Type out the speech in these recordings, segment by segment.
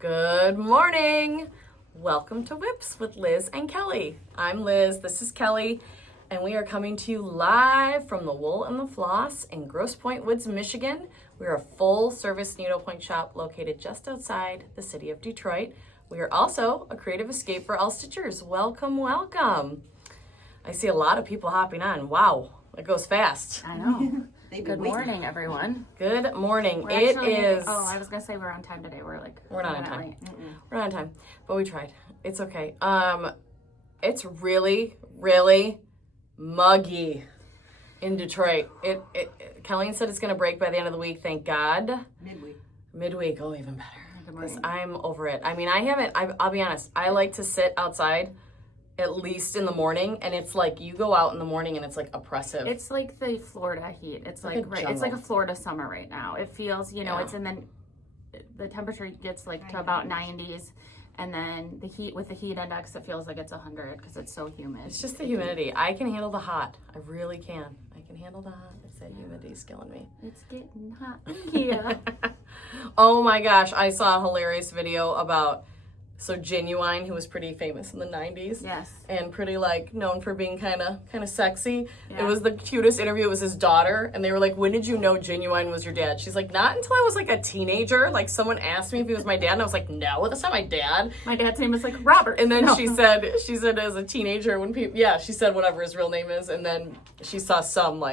Good morning. Welcome to Whips with Liz and Kelly. I'm Liz, this is Kelly, and we are coming to you live from the Wool and the Floss in Grosse Pointe Woods, Michigan. We are a full-service needlepoint shop located just outside the city of Detroit. We are also a creative escape for all stitchers. Welcome, welcome. I see a lot of people hopping on. Wow, it goes fast. I know. Good morning, everyone. Good morning. Oh, I was gonna say we're on time today. We're not on time. We're not on time, but we tried. It's okay. It's really, really muggy in Detroit. Colleen said it's gonna break by the end of the week. Thank God. Midweek. Oh, even better. Because I'm over it. I mean, I'll be honest. I like to sit outside at least in the morning, and it's like you go out in the morning and it's like oppressive. It's like the Florida heat. It's like it's like a Florida summer right now. It feels, it's and then the temperature gets like to about 90s, and then the heat with the heat index, it feels like it's 100 because it's so humid. It's just the humidity. I can handle the hot. I really can. I can handle the hot. It's that humidity's killing me. It's getting hot here. Oh my gosh, I saw a hilarious video about Genuine, who was pretty famous in the 90s. Yes. And pretty known for being kind of sexy. Yeah. It was the cutest interview. It was his daughter, and they were like, "When did you know Genuine was your dad?" She's like, "Not until I was like a teenager. Like someone asked me if he was my dad, and I was like, no, that's not my dad. My dad's name is like Robert." And then she said as a teenager when people, she said whatever his real name is, and then she saw some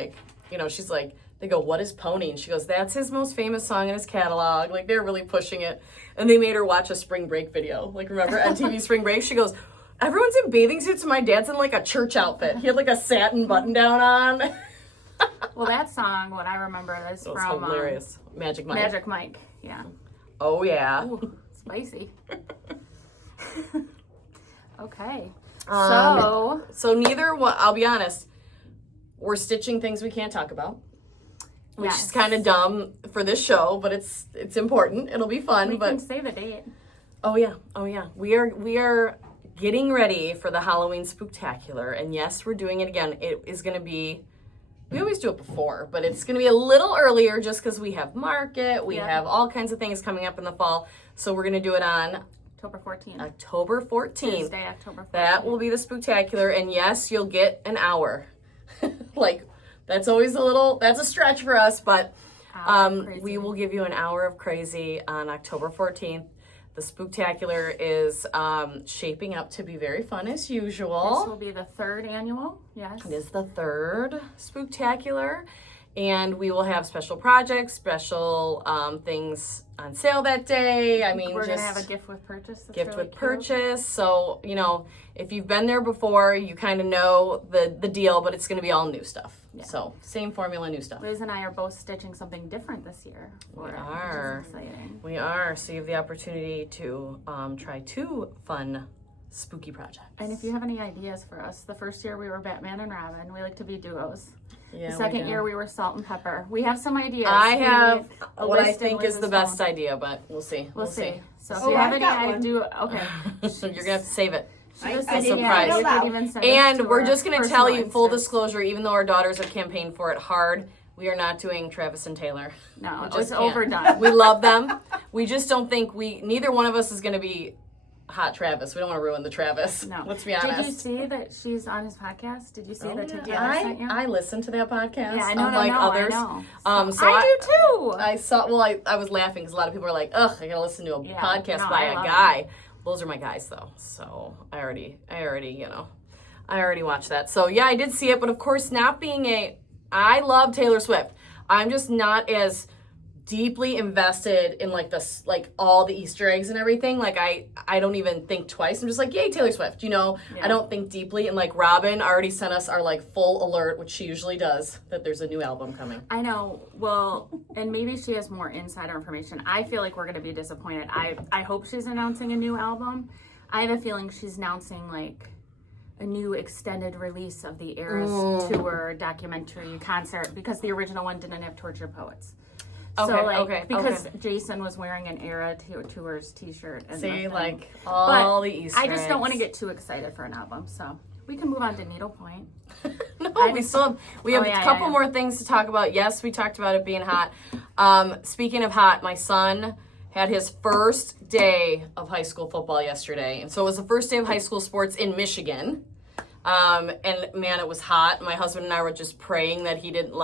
she's like, they go, "What is Pony?" And she goes, "That's his most famous song in his catalog." Like, they're really pushing it. And they made her watch a spring break video. Like, remember MTV Spring Break? She goes, "Everyone's in bathing suits and my dad's in like a church outfit. He had like a satin button down on." Well, that song, what I remember is from hilarious. Magic Mike. Magic Mike, yeah. Oh, yeah. Ooh, spicy. Okay. So neither one, I'll be honest, we're stitching things we can't talk about. Which is kind of dumb for this show, but it's important. It'll be fun. We can say the date. Oh yeah. We are getting ready for the Halloween Spooktacular, and yes, we're doing it again. It is going to be. We always do it before, but it's going to be a little earlier just because we have market. We have all kinds of things coming up in the fall, so we're going to do it on October 14th. October 14th. Tuesday, October 14th. That will be the Spooktacular, and yes, you'll get an hour. That's always that's a stretch for us, but we will give you an hour of crazy on October 14th. The Spooktacular is shaping up to be very fun as usual. This will be the third annual, yes. It is the third Spooktacular, and we will have special projects, special things on sale that day. I mean, we're going to have a gift with purchase. Purchase. So, if you've been there before, you kind of know the deal, but it's going to be all new stuff. Yeah. So, same formula, new stuff. Liz and I are both stitching something different this year. We are. Which is exciting. We are. So, you have the opportunity to try 2 fun spooky projects. And if you have any ideas for us, the first year we were Batman and Robin. We like to be duos. Yeah, the second year we were Salt and Pepper. We have some ideas. I have what I think is the best idea, but we'll see. We'll see. So if you have any idea, okay. You're going to have to save it. I surprise. And we're just going to tell you, full disclosure, even though our daughters have campaigned for it hard, we are not doing Travis and Taylor. No, it's overdone. We love them. We just don't think neither one of us is going to be hot Travis. We don't want to ruin the Travis. No. Let's be honest. Did you see that she's on his podcast? Did you see that Tatiana sent you? I listened to that podcast. Yeah, I know, others. I know. So I do too. I saw, I was laughing because a lot of people are like, ugh, I got to listen to a podcast by a guy. Those are my guys though. So I already watched that. So yeah, I did see it, but of course I love Taylor Swift. I'm just not as deeply invested in all the Easter eggs and everything. I don't even think twice. I'm just like, yay, Taylor Swift, Yeah. I don't think deeply. And Robin already sent us our full alert, which she usually does, that there's a new album coming. I know. Well, and maybe she has more insider information. I feel like we're going to be disappointed. I hope she's announcing a new album. I have a feeling she's announcing a new extended release of the Eras tour documentary concert, because the original one didn't have Torture Poets. Because Jason was wearing an Era Tours t-shirt. See, all the Easter eggs. I just don't want to get too excited for an album, so we can move on to needlepoint. We have a couple more things to talk about. Yes, we talked about it being hot. Speaking of hot, my son had his first day of high school football yesterday. And so it was the first day of high school sports in Michigan. And man, it was hot. My husband and I were just praying that he didn't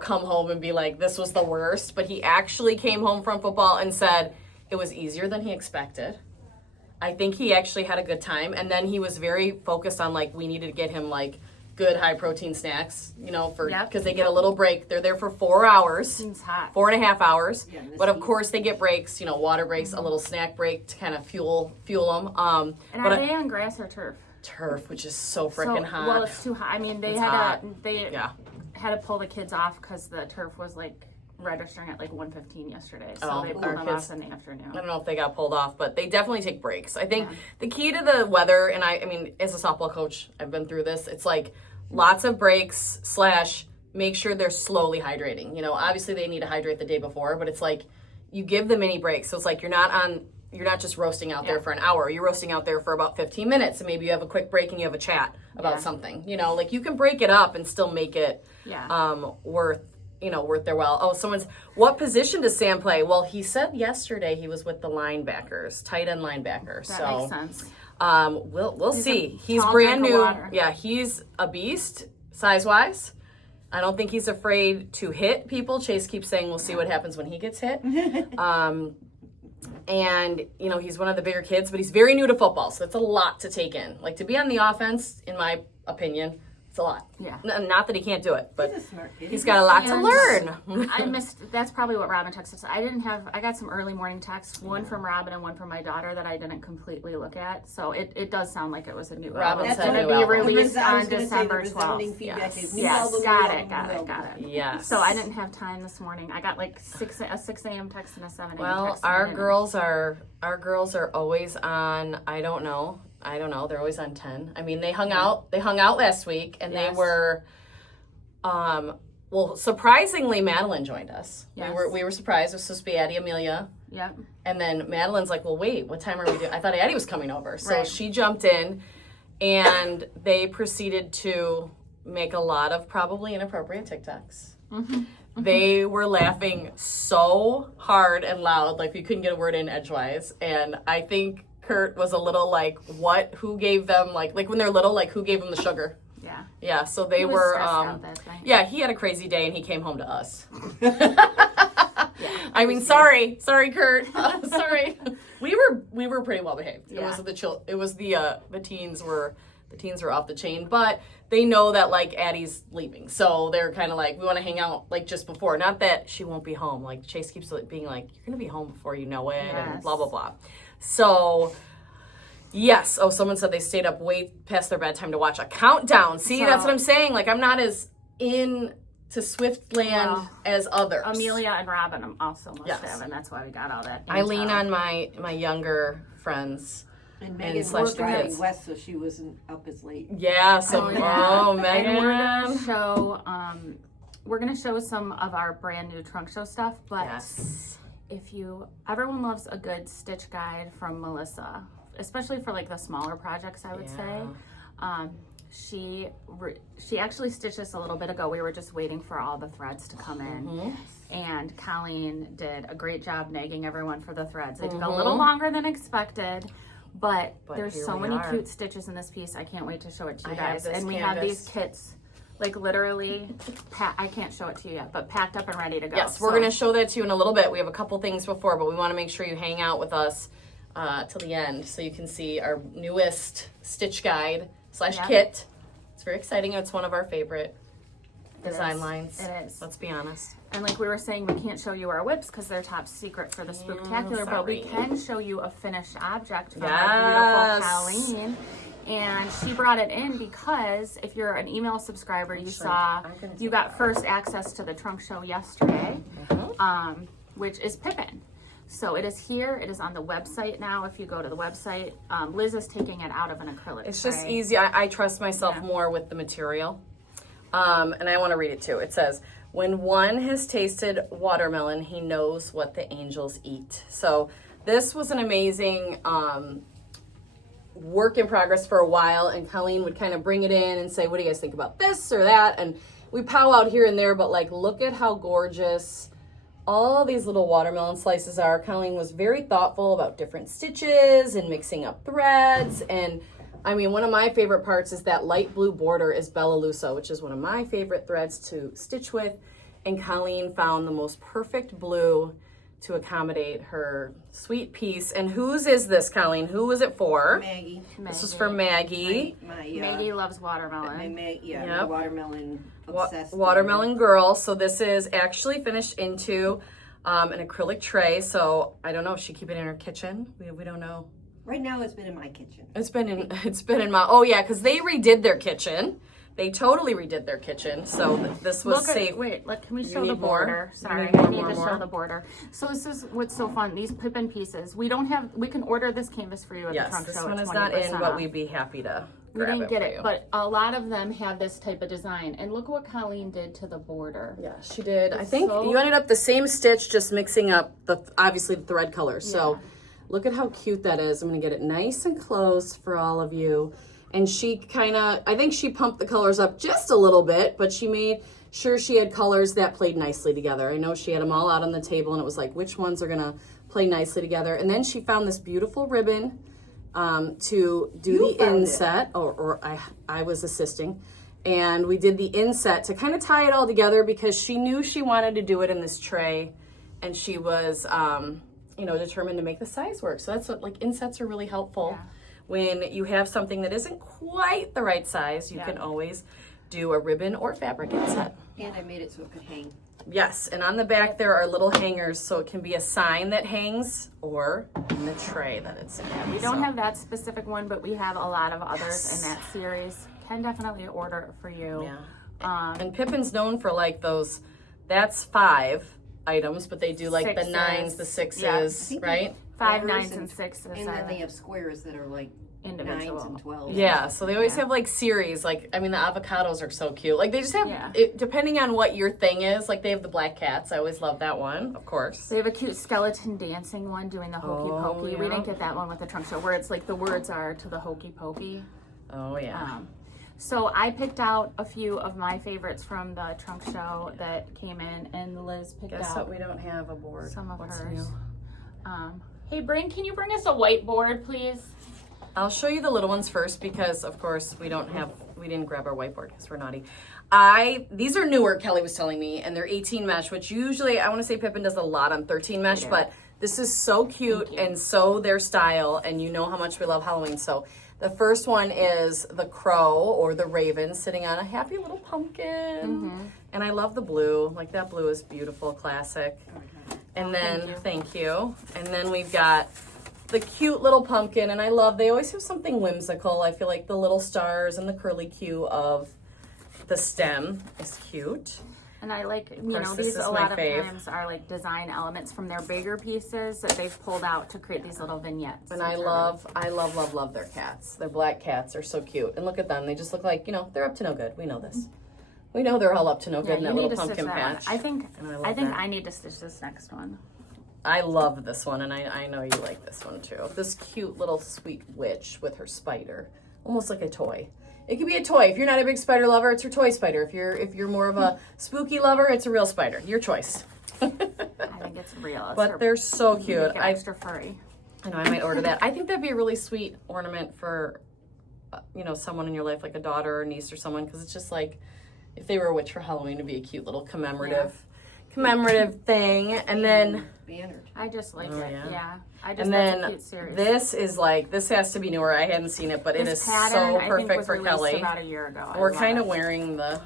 come home and be like, this was the worst. But he actually came home from football and said it was easier than he expected. I think he actually had a good time. And then he was very focused on we needed to get him good high protein snacks, because they get a little break. They're there for 4 hours, It's hot. 4.5 hours. Yeah, but of course they get breaks, water breaks, a little snack break to kind of fuel them. And are they on grass or turf? Turf, which is so freaking hot. Well, it's too hot. I mean, they had to pull the kids off because the turf was registering at 1:15 yesterday. So they pulled them off in the afternoon. I don't know if they got pulled off, but they definitely take breaks. I think the key to the weather, and I mean, as a softball coach, I've been through this. It's lots of breaks / make sure they're slowly hydrating. Obviously they need to hydrate the day before, but it's you give them mini breaks. So it's you're not just roasting out there for an hour. You're roasting out there for about 15 minutes, and maybe you have a quick break and you have a chat about something. You can break it up and still make it worth their while. Oh, what position does Sam play? Well, he said yesterday he was with the linebackers, tight end linebacker. That makes sense. We'll see. He's brand new. Yeah, he's a beast size-wise. I don't think he's afraid to hit people. Chase keeps saying we'll see what happens when he gets hit. And, he's one of the bigger kids, but he's very new to football, so that's a lot to take in. To be on the offense, in my opinion, it's a lot. Yeah. Not that he can't do it, but he's a smart kid. He's got a lot to learn. I missed, that's probably what Robin texted. I got some early morning texts, one from Robin and one from my daughter that I didn't completely look at. So it does sound like it was a new album. It's going to be released on December 12th. Yes. Got it. Yes. So I didn't have time this morning. I got a 6 a.m. text and a 7 a.m. text. Well, our girls are always on, I don't know. They're always on 10. I mean, they hung out last week, and they were, surprisingly, Madeline joined us. Yes. We were surprised. It was supposed to be Addie, Amelia. Yep. And then Madeline's like, well, wait, what time are we doing? I thought Addie was coming over. So she jumped in, and they proceeded to make a lot of probably inappropriate TikToks. Mm-hmm. They were laughing so hard and loud, we couldn't get a word in edgewise. And I think Kurt was a little what? Who gave them when they're little? Who gave them the sugar? Yeah. Yeah. So they were. Yeah, he had a crazy day and he came home to us. I mean, sorry, Kurt. Sorry. We were pretty well behaved. It was the teens were off the chain, but they know that Addie's leaving, so they're kind of we want to hang out just before. Not that she won't be home. Chase keeps being you're gonna be home before you know it, and blah blah blah. So, yes. Oh, someone said they stayed up way past their bedtime to watch a countdown. See, that's what I'm saying. I'm not as in to Swiftland as others. Amelia and Robin also must have, and that's why we got all that. I lean on my younger friends. And Megan worked Friday West, so she wasn't up as late. Yeah. So, Megan. And we're gonna show some of our brand new trunk show stuff, but. Yes. Everyone loves a good stitch guide from Melissa, especially for the smaller projects, I would say. She actually stitched this a little bit ago. We were just waiting for all the threads to come in. And Colleen did a great job nagging everyone for the threads. They took a little longer than expected, but there's so many cute stitches in this piece. I can't wait to show it to you guys. And we have these kits literally, I can't show it to you yet, but packed up and ready to go. Yes, we're going to show that to you in a little bit. We have a couple things before, but we want to make sure you hang out with us till the end so you can see our newest stitch guide / kit. It's very exciting. It's one of our favorite design lines. It is. Let's be honest. And we were saying, we can't show you our whips because they're top secret for the Spooktacular, but we can show you a finished object from our beautiful Colleen. And she brought it in because if you're an email subscriber, you got first access to the trunk show yesterday, which is Pippen. So it is here. It is on the website now. If you go to the website, Liz is taking it out of an acrylic. It's just easy. I trust myself more with the material. And I want to read it too. It says, when one has tasted watermelon, he knows what the angels eat. So this was an amazing work in progress for a while, and Colleen would kind of bring it in and say, what do you guys think about this or that? And we pow out here and there, but look at how gorgeous all these little watermelon slices are. Colleen was very thoughtful about different stitches and mixing up threads. And I mean, one of my favorite parts is that light blue border is Bella Lusa, which is one of my favorite threads to stitch with. And Colleen found the most perfect blue to accommodate her sweet piece. And whose is this, Colleen? Who was it for? Maggie. This was for Maggie. Maggie loves watermelon. My watermelon obsessed. Watermelon girl. So this is actually finished into an acrylic tray. So I don't know, is she keeping it in her kitchen? We don't know. Right now it's been in my kitchen. It's been in my, oh yeah, because they redid their kitchen. They totally redid their kitchen, so this was safe. Can we show the border? Sorry, I need to show the border. So this is what's so fun. These Pippen pieces, we can order this canvas for you at the trunk show. This one is not in, but we'd be happy to grab it. We didn't get it, but a lot of them have this type of design. And look what Colleen did to the border. Yeah, she did. I think you ended up the same stitch, just mixing up obviously the thread colors. So look at how cute that is. I'm gonna get it nice and close for all of you. And she I think she pumped the colors up just a little bit, but she made sure she had colors that played nicely together. I know she had them all out on the table and it was like, which ones are gonna play nicely together? And then she found this beautiful ribbon to do the inset, or I was assisting. And we did the inset to kind of tie it all together because she knew she wanted to do it in this tray. And she was, determined to make the size work. So that's what, insets are really helpful. Yeah. When you have something that isn't quite the right size, you can always do a ribbon or fabric inset. And I made it so it could hang. Yes, and on the back there are little hangers, so it can be a sign that hangs or in the tray that it's in. We don't have that specific one, but we have a lot of others in that series. Can definitely order it for you. Yeah. And Pippen's known for that's 5 items, but they do the 9s, the 6s, right? 5, 9s, and 6s. And then they have squares that are individual. 9s and 12s. Yeah, so they always have series. The avocados are so cute. They just have, depending on what your thing is, they have the black cats. I always love that one, of course. They have a cute skeleton dancing one doing the hokey pokey. Yeah. We didn't get that one with the trunk show where it's the words are to the hokey pokey. Oh, yeah. So I picked out a few of my favorites from the trunk show that came in, and Liz picked out. Guess what? We don't have a board. Some of hers. Hey, can you bring us a whiteboard, please? I'll show you the little ones first because, of course, we didn't grab our whiteboard because we're naughty. These are newer, Kelly was telling me, and they're 18 mesh, which usually, I want to say Pippen does a lot on 13 mesh, but this is so cute and so their style, and you know how much we love Halloween. So the first one is the crow or the raven sitting on a happy little pumpkin. And I love the blue. That blue is beautiful, classic. And then, thank you. And then we've got the cute little pumpkin, and they always have something whimsical. I feel like the little stars and the curly Q of the stem is cute. And I these a lot of times are design elements from their bigger pieces that they've pulled out to create these little vignettes. And I love their cats. Their black cats are so cute. And look at them. They just look like, they're up to no good. We know this. We know they're all up to no good in that little pumpkin patch. I think I need to stitch this next one. I love this one, and I know you like this one too. This cute little sweet witch with her spider, almost like a toy. It could be a toy. If you're not a big spider lover, it's her toy spider. If you're more of a spooky lover, it's a real spider. Your choice. I think it's real. But they're so cute. Make it extra furry. I know I might order that. I think that'd be a really sweet ornament for, someone in your life, like a daughter or niece or someone, because it's just if they were a witch for Halloween, it'd be a cute little commemorative thing. And then I just like it. Yeah. That's a cute series. This is this has to be newer. I hadn't seen it, but it is so perfect for Kelly. About a year ago. We're kind of wearing the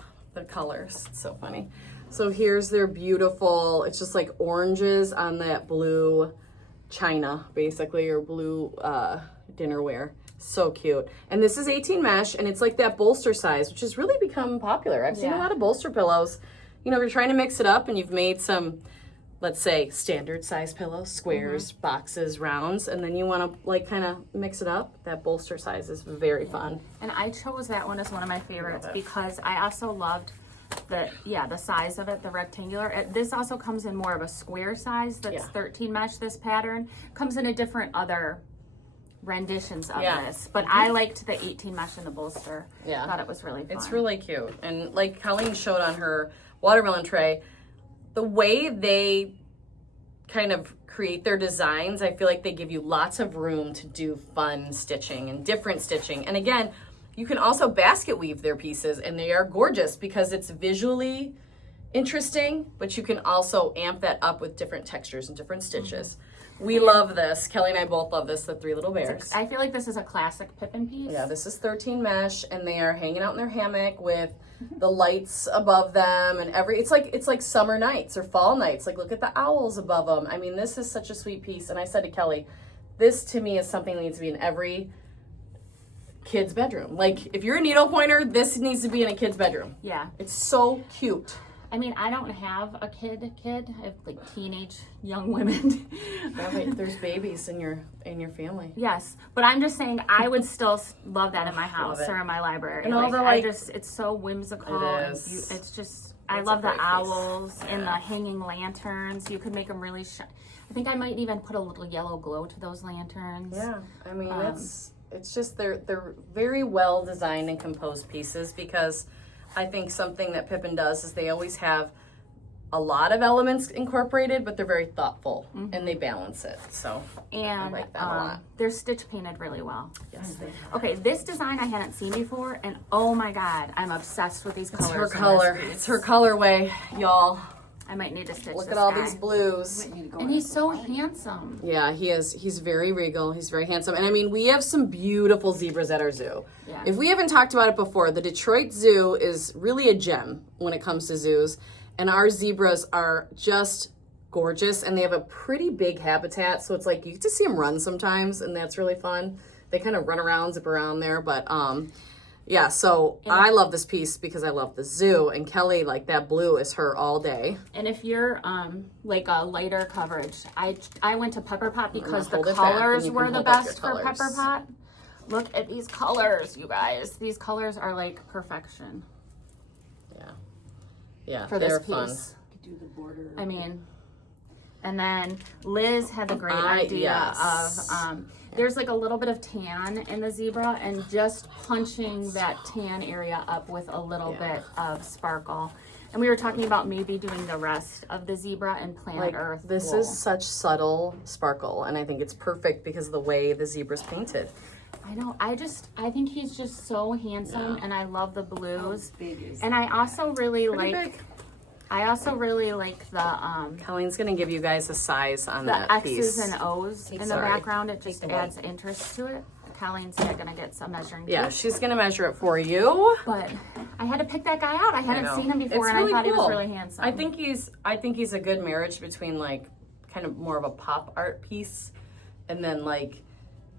colors. It's so funny. So here's their beautiful, it's just oranges on that blue china, basically, or blue dinnerware. So cute. And this is 18 mesh, and it's that bolster size, which has really become popular. I've seen a lot of bolster pillows. If you're trying to mix it up and you've made some, let's say, standard size pillows, squares, boxes, rounds, and then you want to kind of mix it up, that bolster size is very fun. And I chose that one as one of my favorites because I also loved the size of it, the rectangular. This also comes in more of a square size that's 13 mesh, this pattern. Comes in a different other renditions of this, but I liked the 18 mesh in the bolster. I thought it was really fun. It's really cute. And Colleen showed on her watermelon tray, the way they kind of create their designs, I feel like they give you lots of room to do fun stitching and different stitching. And again, you can also basket weave their pieces, and they are gorgeous because it's visually interesting, but you can also amp that up with different textures and different stitches. We love this. Kelly and I both love this, the Three Little Bears. I feel like this is a classic Pippen piece. Yeah, this is 13 mesh, and they are hanging out in their hammock with the lights above them, and it's like summer nights or fall nights. Like, look at the owls above them. I mean, this is such a sweet piece. And I said to Kelly, this to me is something that needs to be in every kid's bedroom. Like, if you're a needle pointer, this needs to be in a kid's bedroom. Yeah. It's so cute. I mean, I don't have a kid. I have like teenage young women. Yeah, but there's babies in your family. Yes, but I'm just saying I would still love that in my house or in my library. And all the it's so whimsical. It is. And it's just, I love the owls and the hanging lanterns. You could make them really I think I might even put a little yellow glow to those lanterns. Yeah, I mean, it's just they're very well designed and composed pieces, because I think something that Pippen does is they always have a lot of elements incorporated, but they're very thoughtful and they balance it. So I like that a lot. They're stitch painted really well. Yes, they are. Okay, this design I hadn't seen before, and oh my god, I'm obsessed with these colors. It's her color. It's her colorway, y'all. I might need to stitch Look this at all guy. these blues. And he's so handsome. Yeah, he is. He's very regal. He's very handsome. And I mean, we have some beautiful zebras at our zoo. Yeah. If we haven't talked about it before, the Detroit Zoo is really a gem when it comes to zoos. And our zebras are just gorgeous, and they have a pretty big habitat. So it's like you get to see them run sometimes, and that's really fun. They kind of run around, zip around there. But yeah, so I love this piece because I love the zoo, and Kelly, like, that blue is her all day. And if you're like a lighter coverage, I went to Pepper Pot because the hold it back and colors you were can the hold up best your for colors. Pepper Pot. Look at these colors, you guys. These colors are like perfection Yeah, for they're this fun. piece. Do the border. I mean, and then Liz had the great idea of there's like a little bit of tan in the zebra, and just punching that tan area up with a little bit of sparkle. And we were talking about maybe doing the rest of the zebra in Planet Earth. This wool. is such subtle sparkle, and I think it's perfect because of the way the zebra's painted. I know. I think he's just so handsome, and I love the blues. Big is And I also really Pretty like. big. I also really like the Colleen's gonna give you guys a size on that X's piece. and O's in the Sorry. background. It just adds interest to it. Colleen's gonna get some measuring. Yeah, tape. she's gonna measure it for you. But I had to pick that guy out. I hadn't seen him before, It's and really I thought he cool. was really handsome. I think he's a good marriage between, like, kind of more of a pop art piece, and then, like,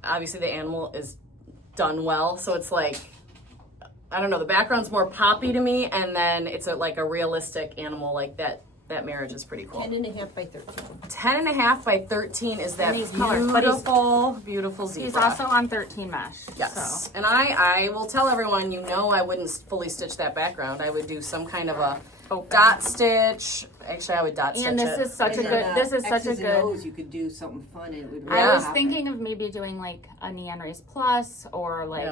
obviously the animal is done well, so it's like, I don't know, the background's more poppy to me, and then it's like a realistic animal. Like, that marriage is pretty cool. 10.5 by 13. 10.5 by 13 is that these colors, but he's- beautiful zebra. He's also on 13 mesh. Yes. So. And I will tell everyone, I wouldn't fully stitch that background. I would do some kind of a dot stitch. Actually, I would dot stitch And this it. is such a And good. then, This is such a X's and good. O's, you could do something fun. And it would I was happen. thinking of maybe doing like a Neon Race Plus or like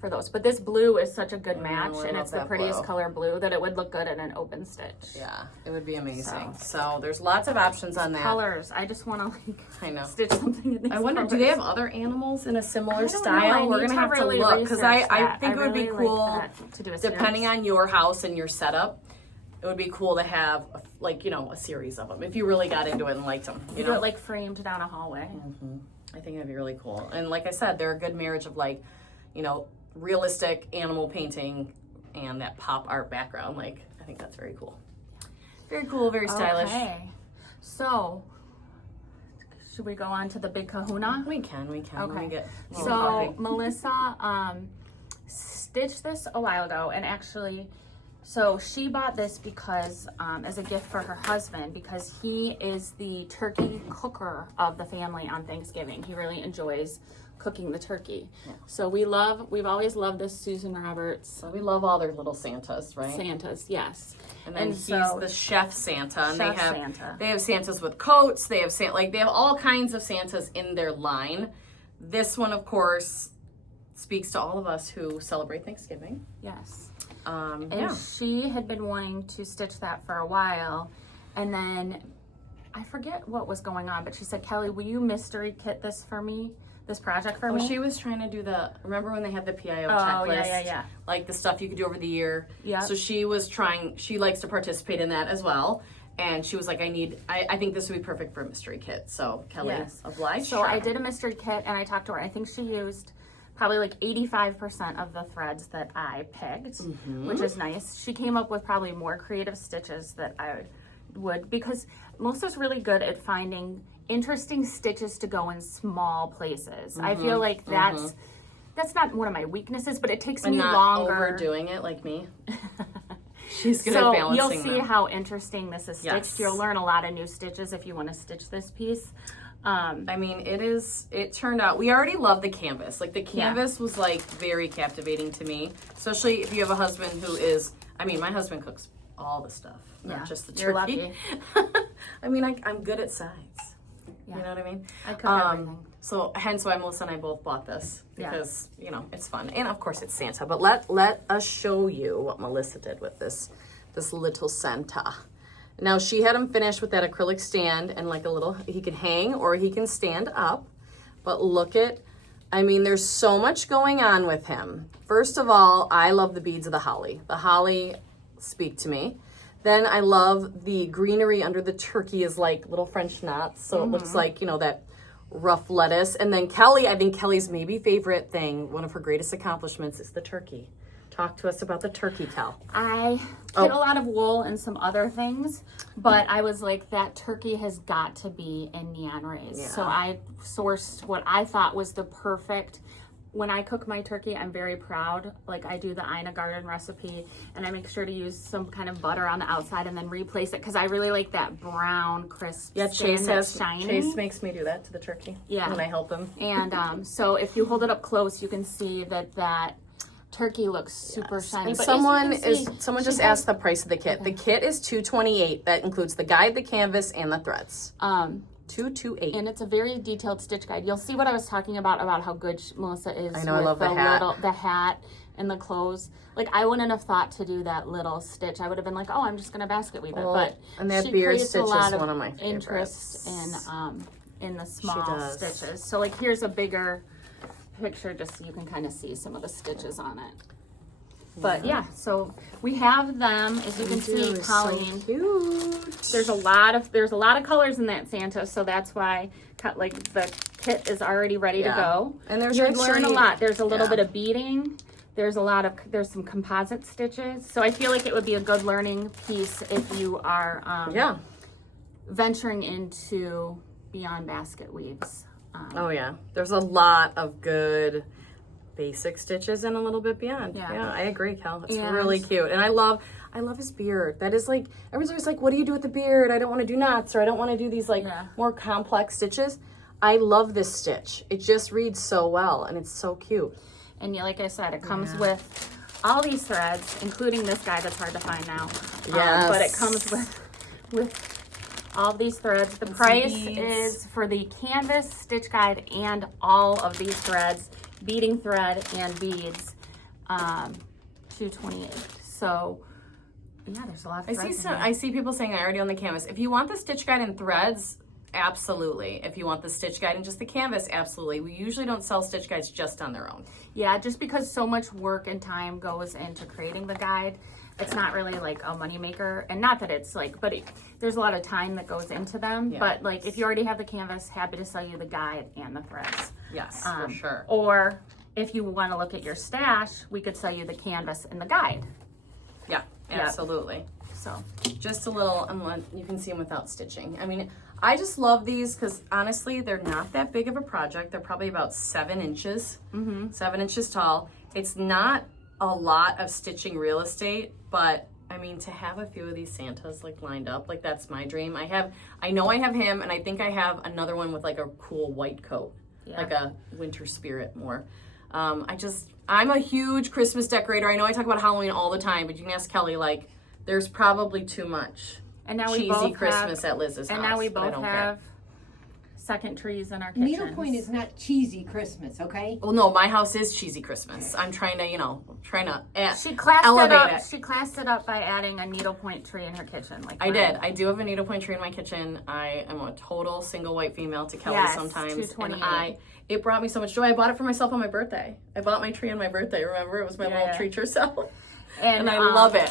for those. But this blue is such a good match, I and love it's the that prettiest blue. color blue that it would look good in an open stitch. Yeah, it would be amazing. So there's lots of options on that. Colors. I just want to like I know. stitch something in these I wonder, do colors. they have other animals in a similar I don't know. style? I We're need gonna have really to look, because I research that. think it would be really cool, like that, to do a depending series. on your house and your setup. It would be cool to have a series of them if you really got into it and liked them. You do it like framed down a hallway. I think that'd be really cool. And like I said, they're a good marriage of realistic animal painting and that pop art background. Like, I think that's very cool. Very cool, very stylish. Okay. So, should we go on to the big kahuna? We can. Let me Okay. get a little So coffee. Melissa stitched this a while ago, and actually, so she bought this because as a gift for her husband, because he is the turkey cooker of the family on Thanksgiving. He really enjoys cooking the turkey. So we've always loved this Susan Roberts So we love all their little Santas, right? Santas, yes. And then so- he's the chef Santa, and Chef Santa. they have Santas with coats. They have they have all kinds of Santas in their line. This one, of course, speaks to all of us who celebrate Thanksgiving. Yes. Yeah. And she had been wanting to stitch that for a while, and then I forget what was going on, but she said, Kelly, will you mystery kit this for me? This project for me? She was trying to do remember when they had the PIO Oh, checklist? yeah. Like the stuff you could do over the year. Yeah. So she likes to participate in that as well. And she was like, I think this would be perfect for a mystery kit. So Kelly obliged. So I did a mystery kit and I talked to her. I think she used probably like 85% of the threads that I picked, which is nice. She came up with probably more creative stitches that I would, because Melissa's really good at finding interesting stitches to go in small places. I feel like that's not one of my weaknesses, but it takes me longer. Overdoing it like me. She's good at balancing you'll see how interesting this is stitched. Yes. You'll learn a lot of new stitches if you want to stitch this piece. I mean, it turned out, we already love the canvas. Like the canvas was like very captivating to me, especially if you have a husband who is, I mean, my husband cooks all the stuff, not just the turkey. You're lucky. I mean, I'm good at sides. Yeah. You know what I mean? I cook everything. So hence why Melissa and I both bought this, because you know it's fun, and of course it's Santa. But let us show you what Melissa did with this little Santa. Now she had him finished with that acrylic stand and like a little, he can hang or he can stand up. But look at, I mean, there's so much going on with him. First of all, I love the beads of the holly. The holly speak to me. Then I love the greenery under the turkey is like little French knots. So it looks like, you know, that rough lettuce. And then Kelly, I think Kelly's maybe favorite thing, one of her greatest accomplishments is the turkey. Talk to us about the turkey, Cal. I get a lot of wool and some other things, but I was like, that turkey has got to be in neon rays. Yeah. So I sourced what I thought was the perfect. When I cook my turkey, I'm very proud. Like I do the Ina Garden recipe, and I make sure to use some kind of butter on the outside and then replace it because I really like that brown, crisp. Yeah, Chase makes me do that to the turkey. Yeah, when I help him. And so if you hold it up close, you can see that turkey looks super shiny. And but someone just asked the price of the kit. Okay. The kit is $228. That includes the guide, the canvas, and the threads. $228. And it's a very detailed stitch guide. You'll see what I was talking about how good Melissa is. I know, I love the hat. The hat and the clothes. Like I wouldn't have thought to do that little stitch. I would have been like, oh, I'm just gonna basket weave it. But and that beard stitch is one of my favorites. Interest in the small stitches. So like here's a bigger picture just so you can kind of see some of the stitches on it. But yeah, so we have them, as you can see, Colleen. So cute. There's a lot of colors in that Santa, so that's why like the kit is already ready to go. And you learn a lot. There's a little bit of beading. There's some composite stitches. So I feel like it would be a good learning piece if you are venturing into beyond basket weaves. There's a lot of good basic stitches and a little bit beyond. Yeah, I agree, Cal. It's really cute. And I love his beard. That is like, everyone's always like, what do you do with the beard? I don't want to do knots, or I don't want to do these like more complex stitches. I love this stitch. It just reads so well and it's so cute. And like I said, it comes with all these threads, including this guy that's hard to find now. Yes. But it comes with all these threads. The price is for the canvas stitch guide and all of these threads, beading thread and beads, $228. So yeah, there's a lot of threads. I see people saying I already own the canvas. If you want the stitch guide and threads, absolutely. If you want the stitch guide and just the canvas, absolutely. We usually don't sell stitch guides just on their own. Yeah, just because so much work and time goes into creating the guide. It's not really like a moneymaker, and not that it's like, but there's a lot of time that goes into them. Yeah. But like, if you already have the canvas, happy to sell you the guide and the threads. Yes, for sure. Or if you want to look at your stash, we could sell you the canvas and the guide. Yeah, absolutely. Yep. So just a little, you can see them without stitching. I mean, I just love these because honestly, they're not that big of a project. They're probably about 7 inches, 7 inches tall. It's not a lot of stitching real estate, but I mean, to have a few of these Santas like lined up, like that's my dream. I know I have him, and I think I have another one with like a cool white coat, like a winter spirit more. I'm a huge Christmas decorator. I know I talk about Halloween all the time, but you can ask Kelly, like, there's probably too much and now cheesy Christmas at Liz's house. And now we both have second trees in our kitchen. Needlepoint is not cheesy Christmas, okay? Well, no, my house is cheesy Christmas. I'm trying to, She classed elevate it up. it. She classed it up by adding a needlepoint tree in her kitchen. Like I mine. did. I do have a needlepoint tree in my kitchen. I am a total single white female to Kelly Yes, sometimes. 228. And it brought me so much joy. I bought it for myself on my birthday. I bought my tree on my birthday, remember? It was my little treat yourself. And I love it.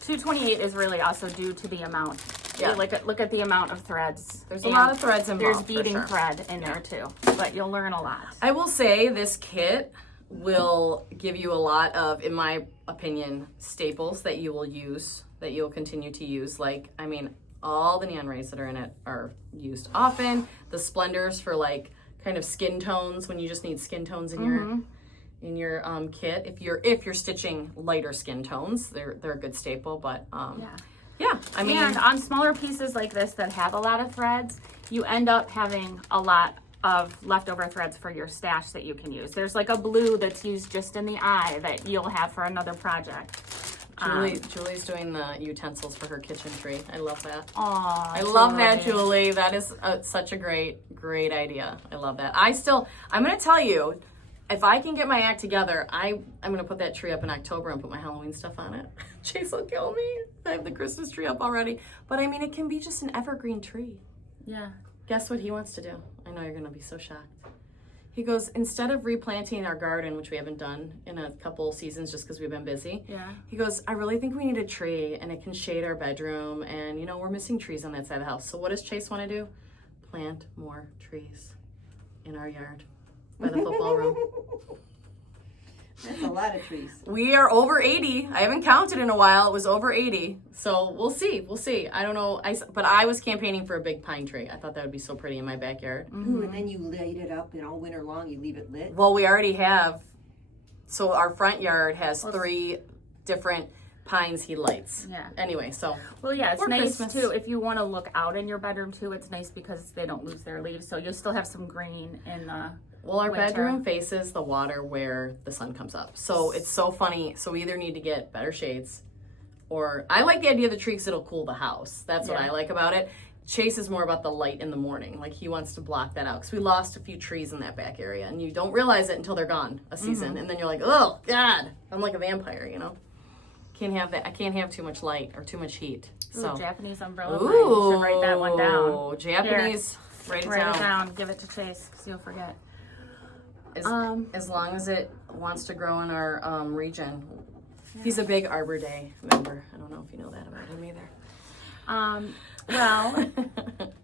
228 is really also due to the amount. Yeah. Look at the amount of threads. There's a lot of threads involved. There's beading thread in there too, but you'll learn a lot. I will say this kit will give you a lot of, in my opinion, staples that you will use, that you'll continue to use. Like, I mean, all the neon rays that are in it are used often. The splendors for like kind of skin tones when you just need skin tones in your kit. If you're stitching lighter skin tones, they're a good staple. But yeah, I mean, and on smaller pieces like this that have a lot of threads, you end up having a lot of leftover threads for your stash that you can use. There's like a blue that's used just in the eye that you'll have for another project. Julie's doing the utensils for her kitchen tree. I love that. Aw, I love that, Julie. That is such a great idea. I love that. I'm going to tell you, if I can get my act together, I'm going to put that tree up in October and put my Halloween stuff on it. Chase will kill me. I have the Christmas tree up already. But I mean, it can be just an evergreen tree. Yeah. Guess what he wants to do? I know you're going to be so shocked. He goes, instead of replanting our garden, which we haven't done in a couple seasons just because we've been busy. Yeah. He goes, I really think we need a tree and it can shade our bedroom. And, we're missing trees on that side of the house. So what does Chase want to do? Plant more trees in our yard by the football room. That's a lot of trees. We are over 80. I haven't counted in a while. It was over 80. So we'll see. I don't know. But I was campaigning for a big pine tree. I thought that would be so pretty in my backyard. Mm-hmm. Ooh, and then you light it up and all winter long you leave it lit. Well, we already have. So our front yard has 3 different pines he lights. Yeah. Anyway, so. Well, yeah, it's nice Christmas. too. If you want to look out in your bedroom too, it's nice because they don't lose their leaves. So you'll still have some green in the Well, our winter. bedroom faces the water where the sun comes up. So it's so funny. So we either need to get better shades or I like the idea of the tree because it'll cool the house. That's what I like about it. Chase is more about the light in the morning. Like he wants to block that out because we lost a few trees in that back area and you don't realize it until they're gone a season. And then you're like, oh God, I'm like a vampire, Can't have that. I can't have too much light or too much heat. So Japanese umbrella pine. You should write that one down. Japanese. Here, write it down. Give it to Chase because you'll forget. As long as it wants to grow in our region. He's a big Arbor Day member. I don't know if you know that about him either. Well,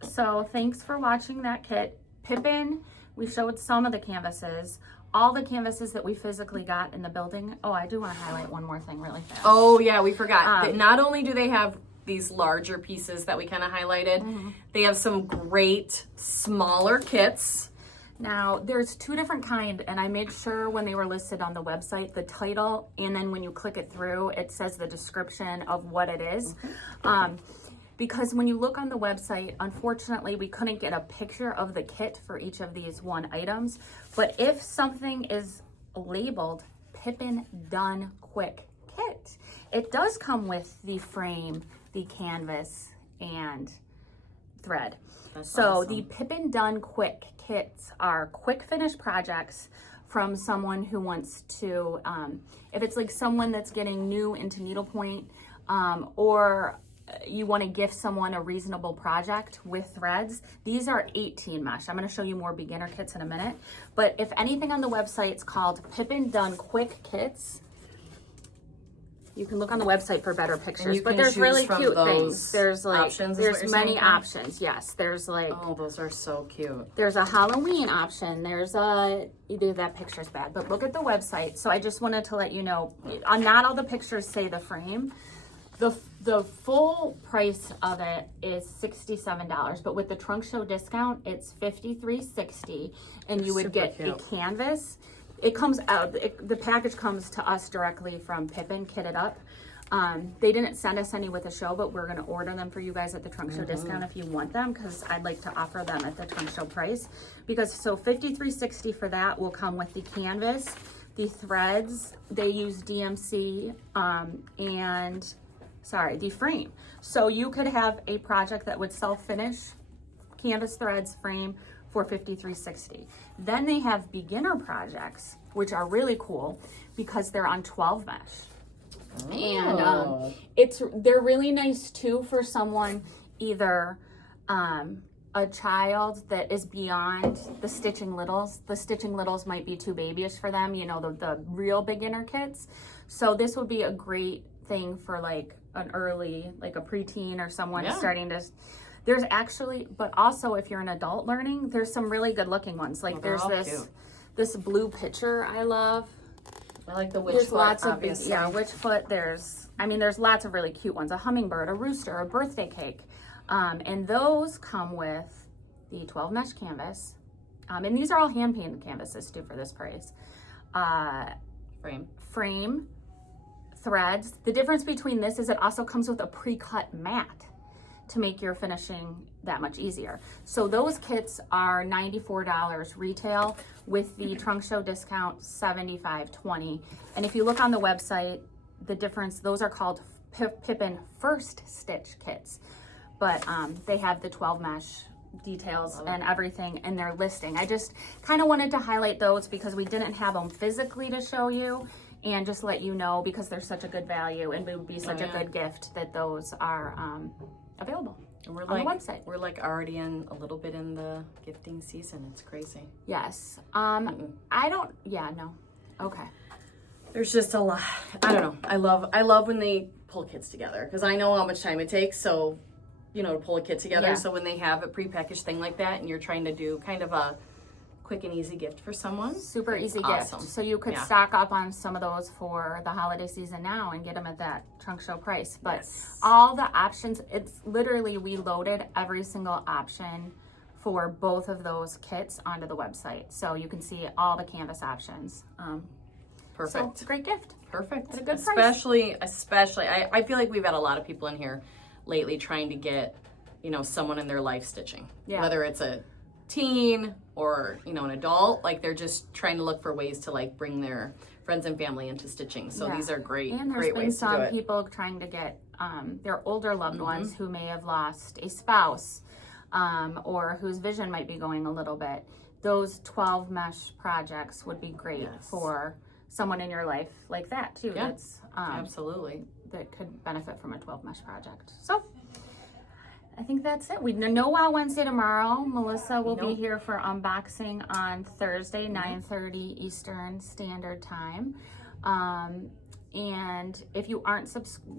so thanks for watching that kit. Pippen, we showed some of the canvases. All the canvases that we physically got in the building. Oh, I do want to highlight one more thing really fast. Oh, yeah, we forgot. Not only do they have these larger pieces that we kind of highlighted, they have some great smaller kits. Now, there's 2 different kind, and I made sure when they were listed on the website, the title, and then when you click it through, it says the description of what it is. Because when you look on the website, unfortunately, we couldn't get a picture of the kit for each of these one items. But if something is labeled Pippen Done Quick Kit, it does come with the frame, the canvas, and thread. That's awesome. The Pippen Done Quick kits are quick finish projects from someone who wants to, if it's like someone that's getting new into needlepoint, or you want to gift someone a reasonable project with threads. These are 18 mesh. I'm going to show you more beginner kits in a minute. But if anything on the website, it's called Pippen Done Quick Kits. You can look on the website for better pictures, but there's really cute things. There's like options, there's many options. Yes, there's like those are so cute. There's a Halloween option. There's either that picture's bad, but look at the website. So I just wanted to let you know, not all the pictures say the frame. The full price of it is $67, but with the trunk show discount, it's $53.60, and you would get a canvas. It comes out, the package comes to us directly from Pippen, kitted up. They didn't send us any with the show, but we're going to order them for you guys at the trunk show discount if you want them, because I'd like to offer them at the trunk show price. Because so $53.60 for that will come with the canvas, the threads. They use DMC and the frame. So you could have a project that would self-finish, canvas, threads, frame, for $53.60. Then they have beginner projects, which are really cool because they're on 12 mesh. And they're really nice too for someone either a child that is beyond the stitching littles. The stitching littles might be too babyish for them, you know, the real beginner kits. So this would be a great thing for like an early, like a preteen or someone starting to. There's actually, but also if you're an adult learning, there's some really good looking ones. Like there's this blue pitcher I love. I like the There's witchfoot, lots of obviously. witchfoot. There's lots of really cute ones. A hummingbird, a rooster, a birthday cake, and those come with the 12 mesh canvas, and these are all hand painted canvases too for this price. Frame, threads. The difference between this is it also comes with a pre-cut mat to make your finishing that much easier. So those kits are $94 retail with the trunk show discount $75.20. And if you look on the website, the difference, those are called Pippen first stitch kits, but they have the 12 mesh details and everything in their listing. I just kind of wanted to highlight those because we didn't have them physically to show you, and just let you know because they're such a good value and it would be such a good gift that those are available on the website. We're like already a little bit in the gifting season. It's crazy. Yes. Okay. There's just a lot. I don't know. I love when they pull kits together because I know how much time it takes. So, you know, to pull a kit together. Yeah. So when they have a prepackaged thing like that and you're trying to do kind of a quick and easy gift for someone. Super easy awesome. gift. So you could stock up on some of those for the holiday season now and get them at that trunk show price. But all the options, it's literally, we loaded every single option for both of those kits onto the website. So you can see all the canvas options. Perfect. So it's a great gift. Perfect. At a good especially, I feel like we've had a lot of people in here lately trying to get, you know, someone in their life stitching. Yeah. Whether it's a teen or, you know, an adult, like they're just trying to look for ways to like bring their friends and family into stitching. So these are great, and great ways to do it. And there's been some people trying to get their older loved ones who may have lost a spouse or whose vision might be going a little bit. Those 12 mesh projects would be great for someone in your life like that too. Yeah, that's absolutely. That could benefit from a 12 mesh project. So I think that's it. We know Wow Wednesday tomorrow. Melissa will be here for unboxing on Thursday, 9:30 Eastern Standard Time. And if you aren't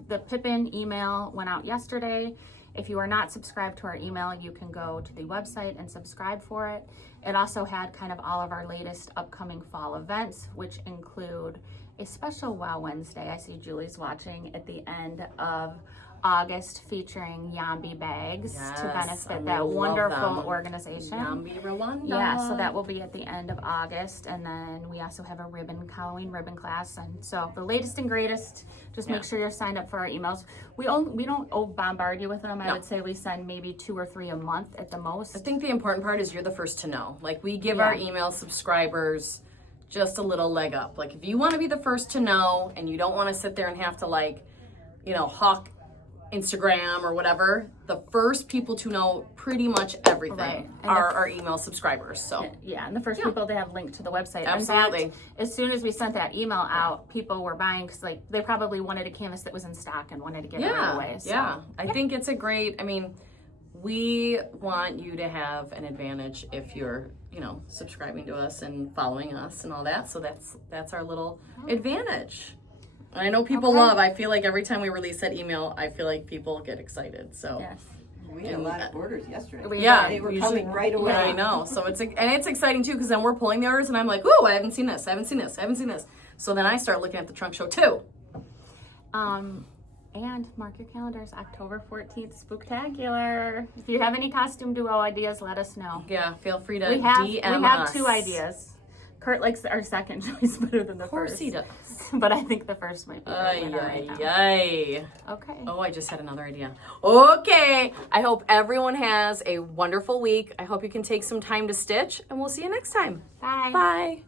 the Pippen email went out yesterday. If you are not subscribed to our email, you can go to the website and subscribe for it. It also had kind of all of our latest upcoming fall events, which include a special Wow Wednesday. I see Julie's watching at the end of August, featuring Yambi bags to benefit that wonderful organization. Yambi Rwanda. Yeah, so that will be at the end of August, and then we also have a Halloween ribbon class, and so the latest and greatest. Just make sure you're signed up for our emails. We don't bombard you with them. I would say we send maybe 2 or 3 a month at the most. I think the important part is you're the first to know. Like we give our email subscribers just a little leg up. Like if you want to be the first to know and you don't want to sit there and have to like, you know, hawk Instagram or whatever, the first people to know pretty much everything are our email subscribers. So and the first people to have linked to the website. Absolutely. In fact, as soon as we sent that email out, people were buying because like they probably wanted a canvas that was in stock and wanted to get it right away. So, I think it's a great, I mean, we want you to have an advantage if you're, you know, subscribing to us and following us and all that. So that's our little advantage. And I know people love, I feel like every time we release that email, I feel like people get excited. So we had a lot of orders yesterday. They were coming right away. Yeah, I know. So it's exciting too, because then we're pulling the orders and I'm like, ooh, I haven't seen this. So then I start looking at the trunk show too. And mark your calendars, October 14th, Spooktacular. If you have any costume duo ideas, let us know. Yeah, feel free to DM us. We have 2 ideas. Kurt likes our second choice better than the first. Of course he does. But I think the first might be the winner right now. Okay. Oh, I just had another idea. Okay. I hope everyone has a wonderful week. I hope you can take some time to stitch, and we'll see you next time. Bye. Bye.